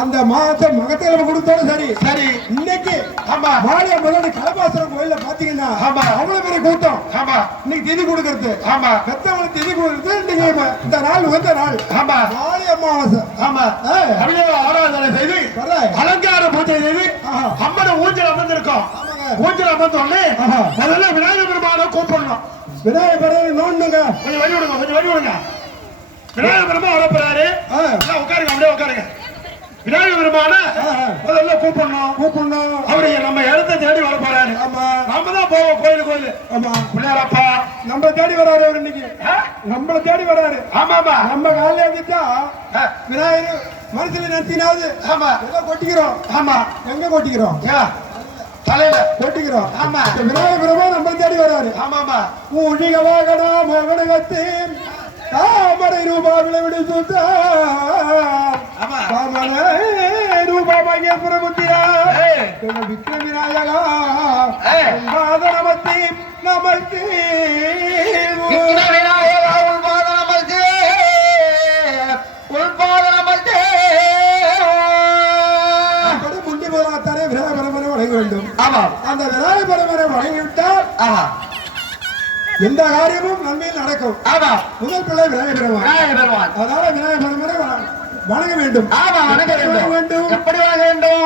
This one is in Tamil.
அந்த மாதத்தை மகத்தில கொடுத்தாலும் சரி சரி. இன்னைக்கு மாலை முதல்ல கலபாசனம் கோயில பாத்தீங்கன்னா அவ்வளவு பெரிய கூட்டம். இன்னைக்கு திதி கொடுக்கறது பெத்தவங்களுக்கு திதி கொடுக்கறது இன்னைக்கு இந்த நாள் உகந்த நாள் மாலை அமாவாசை. ஆராதனை செய்து அலங்கார பூஜை செய்து அம்மனை ஊஞ்சல் அமர்ந்திருக்கோம். ஊஞ்சல் அமர்ந்தோடனே முதல்ல விநாயகர் பெருமானை கூப்பிடணும். விநாயகர் பெருமானை நோண்டுங்க. கொஞ்சம் வழி விடுங்க, கொஞ்சம் வழி விடுங்க. விநாயகர் பெருமான் வரப்போறாரு. உட்காருங்க, அப்படியே உட்காருங்க. விநாயகர் பெருமான முதல்ல கூப்பிடணும். அவரு நம்ம இடத்தை தேடி வர போறாரு. நாம தான் போவோம் கோயிலுக்கு. ஆமா பிள்ளையாரப்பா நம்ம தேடி வராரு. அவர் இன்னைக்கு நம்மள தேடி வராரு. ஆமாமா நம்ம காலையில இருந்துட்டா விநாயகர் மனசுல நிறுத்தினாவது எல்லாம் கொட்டிக்கிறோம். ஆமா எங்க கொட்டிக்கிறோம்? தலையில கொட்டிக்கிறோம். ஆமா விநாயகர் பெருமான் நம்ம தேடி வராரு. ஆமாமா ஊழிக வாகனா மோகனகத்து தாமரை ரூபாவில விடு சுத்தா தாமரை ரூபாபாகிய புறமுத்தியா விக்ரம் விநாயகா நமஸ்தே நமஸ்தே விநாயகா உள்பாத நமஸ்தே உள்பாத நமஸ்தே. முண்டி போராத்தாரே விநாயகர் பெருமானை வணங்க வேண்டும். ஆமா அந்த விநாயகர் பெருமானை வணங்கிவிட்டால் எந்த காரியமும் நன்மையில் நடக்கும். முதல் பிள்ளை விநாயகர் பெருமான். அதனால விநாயகர் பெருமானை வணங்க வேண்டும். எப்படி வணங்க வேண்டும்?